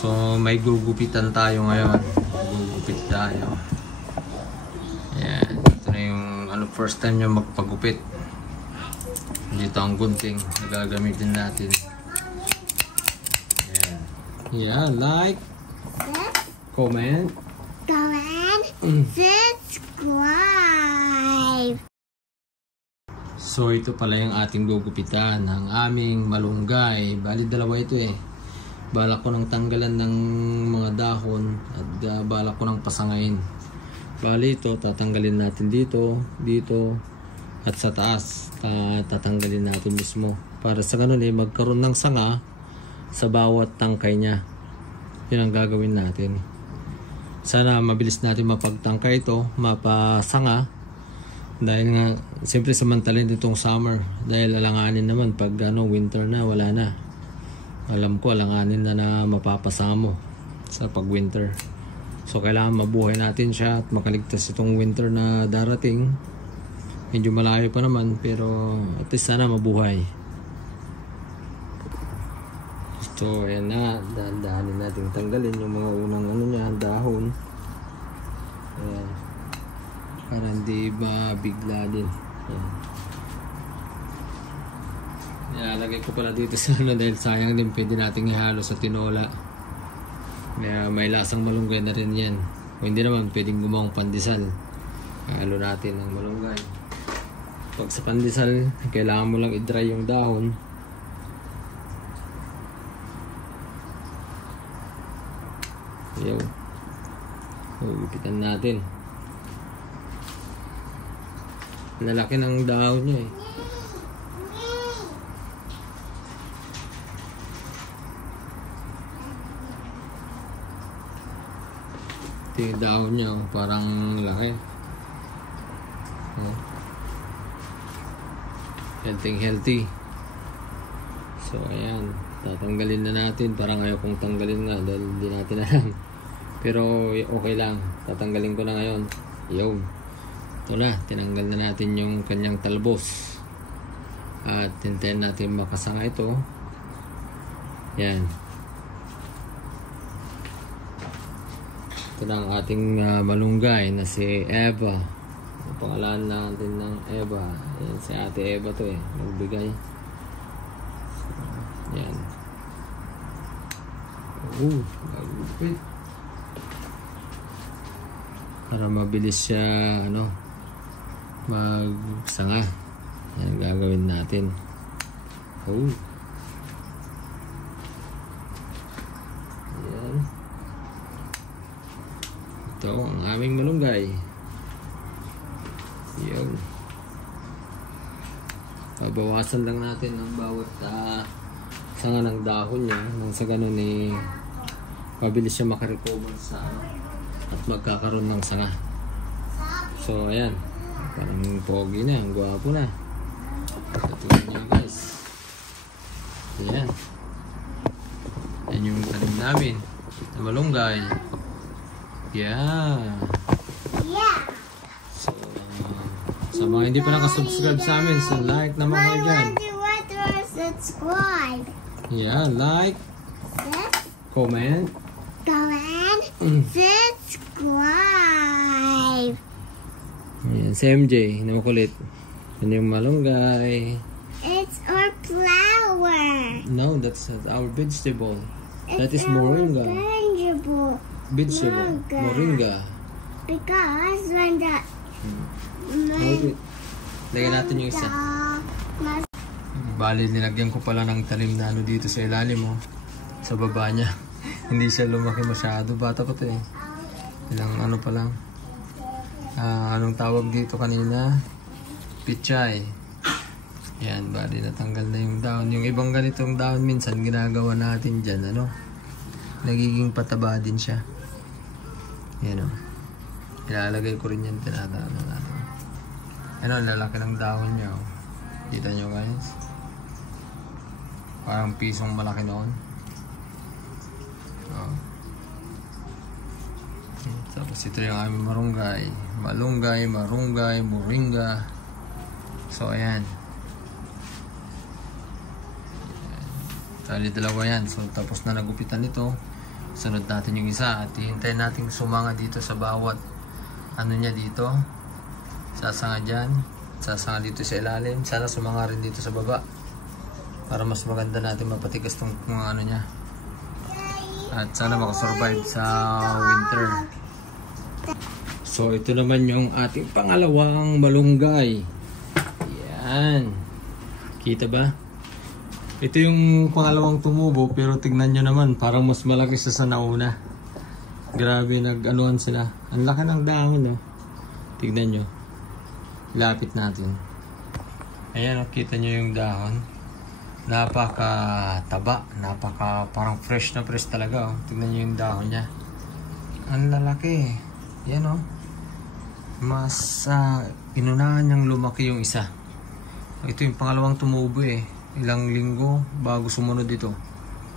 So may gugupitan tayo ngayon. Gugupit tayo. Ayan. Ito na yung first time nyo magpagupit. Dito ang gunting na gagamitin natin. Ayan. Yeah, like, comment, subscribe. So ito pala yung ating gugupitan ng aming malunggay. Bali dalawa ito eh. Balak ko nang tanggalan ng mga dahon at balak ko nang pasangain. Bali ito tatanggalin natin dito, dito at sa taas. Tatanggalin natin mismo para sa ganun eh magkaroon ng sanga sa bawat tangkay niya. Yun ang gagawin natin. Sana mabilis natin mapagtangkay ito, mapasanga. Dahil nga, siyempre samantalin itong summer. Dahil alanganin naman pag winter na, wala na. Alam ko, alanganin na mapapasama mo sa pag-winter. So, kailangan mabuhay natin siya at makaligtas itong winter na darating. Medyo malayo pa naman, pero at least sana mabuhay. So, ayan na. Dahan-dahanin natin tanggalin yung mga unang niya, dahon. Ayan. Para hindi mabigla din. Ayan. Nilalagay ko pala dito sa dahil sayang din pwede nating ihalo sa tinola. May lasang malunggay na rin yan. O hindi naman pwedeng gumawang pandesal. Halo natin ang malunggay. Pag sa pandesal, kailangan mo lang i-dry yung dahon. Ayaw. Gupitan natin. Lalaki ng dahon niya eh. Ito yung dahon niya oh, parang laki. Oh. Healthy. So ayan, tatanggalin na natin. Parang ayaw kong tanggalin nga dahil hindi natin alam. Pero okay lang, tatanggalin ko na ngayon. Yun. Ito na, tinanggal na natin yung kanyang talbos. At hintayin natin makasanga ito. Yan. Ito na ang ating malunggay na si Eva. Ang pangalan natin ng Eva. Yan, si Ate Eva to eh. Nagbigay. So, yan. Bagupit. Para mabilis siya magsanga. Yan gagawin natin. Yan. Ito ang aming malunggay. Yan. Babawasan lang natin ang bawat sanga ng dahon niya nang sa ganun eh mabilis siya makarecover sa at magkakaroon ng sanga. So ayan, parang pogi na, ang gwapo na. Tingnan nyo guys. Ayan. Yan yung tanim namin na malunggay. Yeah. So, sa mga hindi pa nakasubscribe sa amin, so like naman kayo dyan. Subscribe. Yeah, like, comment, subscribe. Ayan, si MJ, na makulit. Yan yung malunggay. It's our flower. No, that's our vegetable. That is our moringa. Vegetable. Moringa. Because when the lagyan natin yung isa. Bali, nilagyan ko pala ng talim na dito sa ilalim mo. Sa baba niya. Hindi siya lumaki masyado. Bata pa to eh. Ilang pa lang. Anong tawag dito kanina? Pichay. Yan, bali natanggal na yung dahon. Yung ibang ganitong dahon minsan ginagawa natin dyan, nagiging pataba din siya. Yan ilalagay ko rin yan, tinatano natin. Lalaki ng dahon niya. Kita nyo guys? Parang pisong malaki noon. Tapos ito yung aming malunggay, moringa. So ayan. Tali dalawa yan. So tapos na nagupitan ito. Sunod natin yung isa at hihintayin natin sumanga dito sa bawat ano niya dito. Sasanga dyan, sasanga dito sa ilalim, sana sumanga rin dito sa baba para mas maganda natin mapatigas tong mga ano niya. At sana makasurvive sa winter. So ito naman yung ating pangalawang malunggay. Yan. Kita ba? Ito yung pangalawang tumubo, pero tignan nyo naman, parang mas malaki sa nauna. Grabe, nag-anuhan sila. Ang laki ng dahon, no? Tignan nyo. Lapit natin. Ayan, kita nyo yung dahon. Napaka-taba. Parang fresh na fresh talaga, oh. Tignan nyo yung dahon niya. Ang lalaki. Yan, oh. Mas inunahan niyang lumaki yung isa. Ito yung pangalawang tumubo, eh. Ilang linggo bago sumunod ito,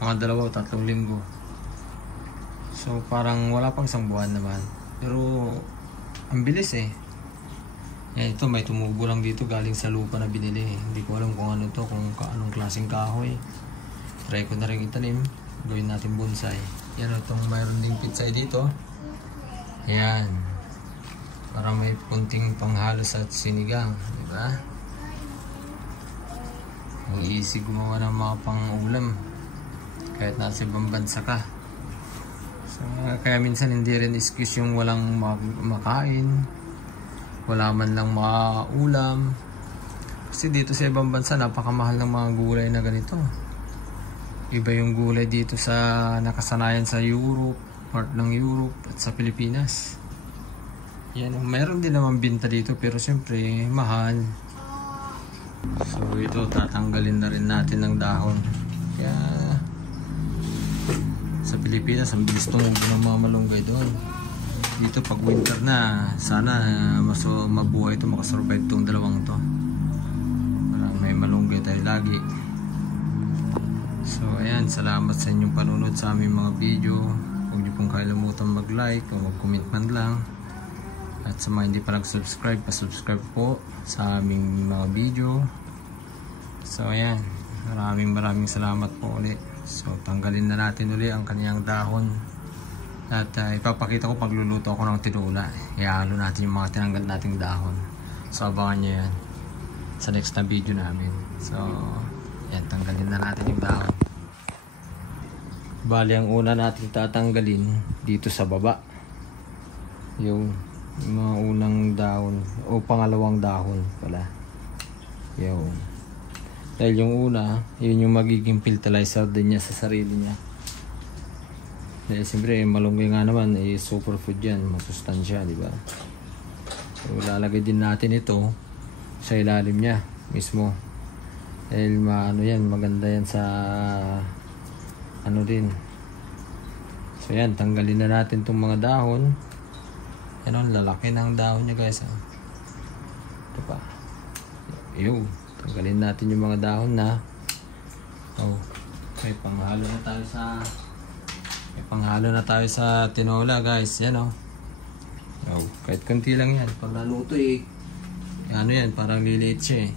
mga 2 o 3 linggo. So parang wala pang 1 buwan naman, pero ang bilis eh. Ito may tumubo lang dito galing sa lupa na binili. Hindi ko alam kung ano to, kung anong klaseng kahoy. Try ko na rin itanim, gawin natin bonsai. Yan, itong mayroon ding pitsay dito. Yan, para may punting panghalo sa sinigang, diba? Ang easy gumawa ng mga pang-ulam kahit nasa ibang bansa ka. So, kaya minsan hindi rin excuse yung walang makain, wala man lang makaulam. Kasi dito sa ibang bansa napakamahal ng mga gulay na ganito. Iba yung gulay dito sa nakasanayan sa Europe, part ng Europe at sa Pilipinas. Yan, mayroon din naman binta dito pero siyempre mahal. So ito, tatanggalin na rin natin ng dahon. Kaya sa Pilipinas ang bilis tumubo ng mga malunggay doon. Dito pag winter na, sana mas mabuhay ito, makasurvive itong dalawang to. Para may malunggay tayo lagi. So ayan, salamat sa inyong panunod sa aming mga video. Huwag niyo pong kalimutan mag-like o mag-comment man lang. At sa mga hindi pa nag-subscribe, pa-subscribe po sa aming mga video. So ayan, maraming salamat po ulit. So tanggalin na natin ulit ang kanyang dahon. At ipapakita ko pagluluto ako ng tinola. Ihalo natin yung mga tinanggal nating dahon. So abangan nyo yan sa next na video namin. So yan, tanggalin na natin yung dahon. Bali ang una natin tatanggalin dito sa baba, yung mga unang dahon o pangalawang dahon pala. Yun. Dahil yung una, yun yung magiging fertilizer din niya sa sarili niya. Dahil siyempre malunggay nga naman superfood yan, masustansya, di ba? So lalagay din natin ito sa ilalim niya mismo. Dahil ano yan, maganda yan sa ano din. So yan, tanggalin na natin itong mga dahon. Ano, lalaki ng dahon niya guys. Ito pa. Ew, tanggalin natin yung mga dahon na. Oh, may panghalo na tayo sa tinola guys. Yan oh. Oh, kahit konti lang yan. Pag naluto ano yan, parang liliit siya eh.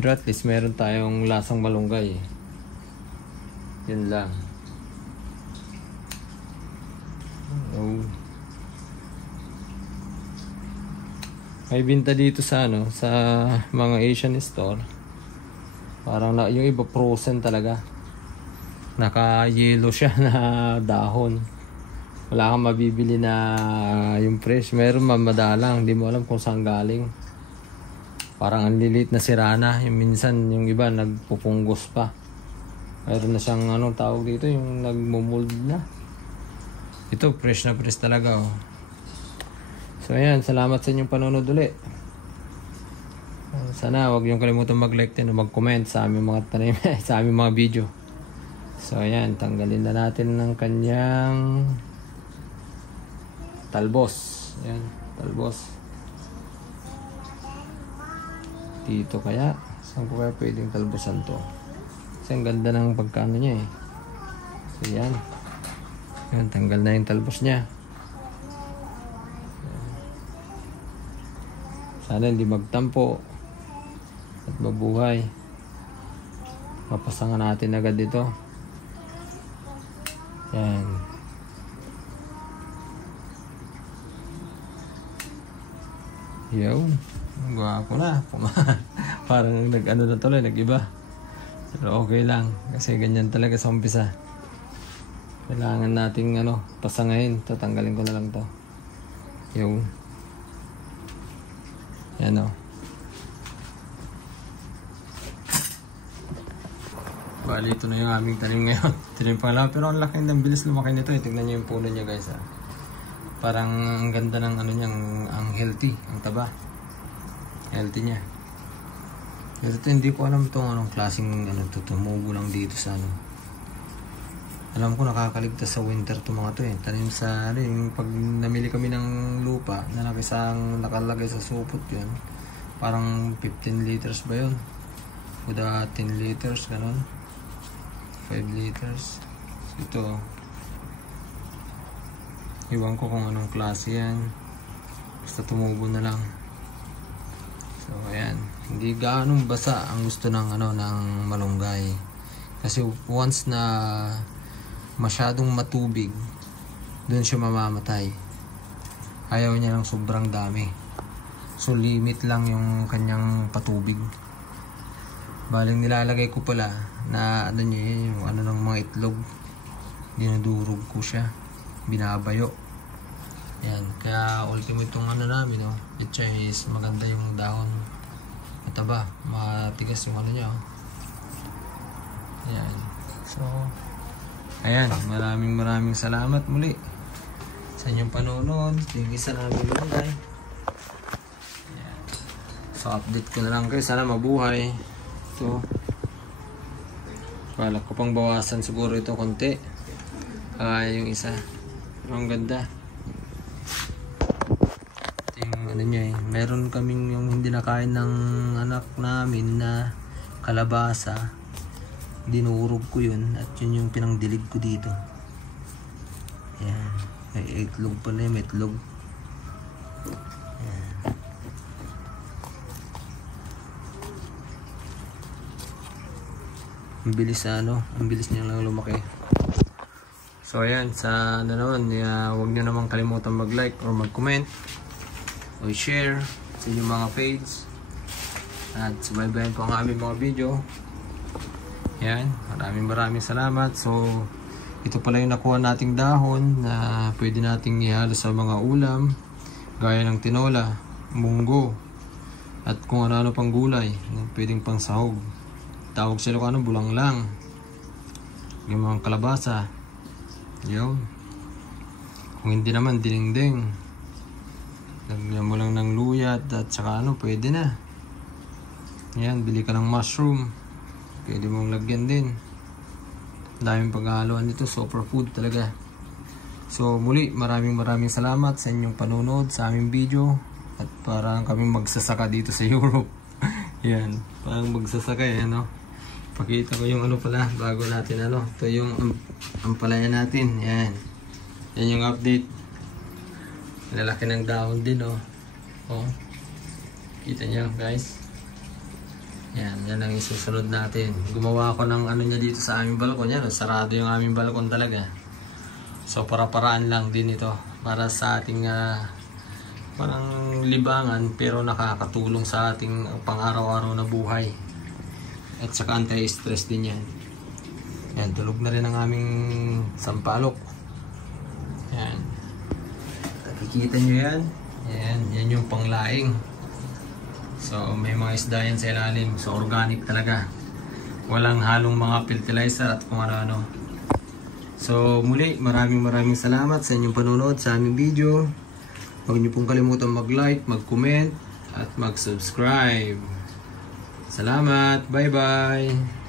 Pero at least meron tayong lasang malunggay eh. Yun lang. Oh. May binta dito sa sa mga Asian store. Parang yung iba frozen talaga. Naka-yellow siya na dahon. Wala kang mabibili na yung fresh. Meron madalang, hindi mo alam kung saan galing. Parang ang lilit na sirana. Yung minsan yung iba nagpupunggos pa. Meron na siyang anong tawag dito, yung nagmumold na. Ito, fresh na fresh talaga oh. So ayan, salamat sa inyong panonood ulit. Sana huwag niyong kalimutan mag-like din o mag-comment sa aming mga tanim, sa aming mga video. So ayan, tanggalin na natin ng kanyang talbos. Ayan, talbos. Dito kaya, saan ko kaya pwedeng talbosan to? Kasi ang ganda ng pagkano niya eh. So ayan. Ayan, tanggal na yung talbos niya. Sana hindi magtampo at mabuhay. Papasangan natin agad dito. Yan. Yun. Gwapo na. Parang nag-ano na tuloy, nag-iba. Pero okay lang. Kasi ganyan talaga sa umpisa. Kailangan nating pasangahin. Tatanggalin ko na lang to. Yun. Yan o. Bali, ito na yung aming tanim ngayon. Tanim pa lang. Pero ang laki ng bilis lumaki nito. Tignan nyo yung puno niya guys. Parang ang ganda ng niya. Ang healthy. Ang taba. Healthy niya. Ito hindi ko alam itong anong klaseng tumubo lang dito sa Alam ko nakakaligtas sa winter to mga to eh. Tanim sa yung pag namili kami ng lupa na nakalagay sa supot yun. Parang 15 liters ba yun? O 10 liters ganon. 5 liters. Ito. Iwan ko kung anong klase yan. Basta tumubo na lang. So ayan. Hindi gaanong basa ang gusto ng ng malunggay. Kasi once na masyadong matubig, doon siya mamamatay. Ayaw niya ng sobrang dami. So limit lang yung kanyang patubig. Baling nilalagay ko pala na yung ng mga itlog. Dinudurog ko siya. Binabayo. Yan. Kaya ultimo itong namin ito is maganda yung dahon. Mataba. Matigas yung niya. Yan. So ayan. Maraming salamat muli sa inyong panonood. Tingin sa namin malunggay. So update ko na lang kayo. Sana mabuhay. Ito. Balak ko pang bawasan siguro ito konti. Yung isa. Pero ang ganda. Ito yung niya eh. Meron kaming yung hindi nakain ng anak namin na kalabasa. Dinurog ko yun. At yun yung pinangdilig ko dito. Ayan. May itlog pala yun. May itlog. Ayan. Ang bilis ang bilis niya lang lumaki. So ayan, sa naman, huwag nyo namang kalimutan mag-like or mag-comment o share sa inyong mga page. At subaybayan po ang aming mga video. Ayan, maraming salamat. So ito pala yung nakuha nating dahon na pwede nating ihalo sa mga ulam gaya ng tinola, munggo at kung ano-ano pang gulay na pwedeng pang sahog. Tawag sa Ilocano bulang lang. Yung mga kalabasa. Yun. Kung hindi naman dinding. Lagyan mo lang ng luyat at saka pwede na. Yan, bili ka ng mushroom. Pwede mong lagyan din. Daming paghahaluan nito, super food talaga. So muli, maraming salamat sa inyong panonood sa aming video. At parang kami magsasaka dito sa Europe. Yan, parang magsasaka Pakita ko yung pala bago natin ito yung ampalaya natin. Yan. Yan yung update. Lalaki ng dahon din Kita nyo guys. Yan ang isusunod natin. Gumawa ako ng niya dito sa aming balkon. Yan, sarado yung aming balkon talaga. So para-paraan lang din ito para sa ating parang libangan pero nakakatulong sa ating pang-araw-araw na buhay. At saka anti-stress din yan. Yan, tulog na rin ang aming sampalok. Yan. Nakikita nyo yan? Yan yung panglaing. So may mga isda yan sa ilalim. So organic talaga. Walang halong mga fertilizer at kung ano-ano. So muli, maraming salamat sa inyong panonood sa aming video. Huwag niyo pong kalimutan mag-like, mag-comment at mag-subscribe. Salamat. Bye-bye.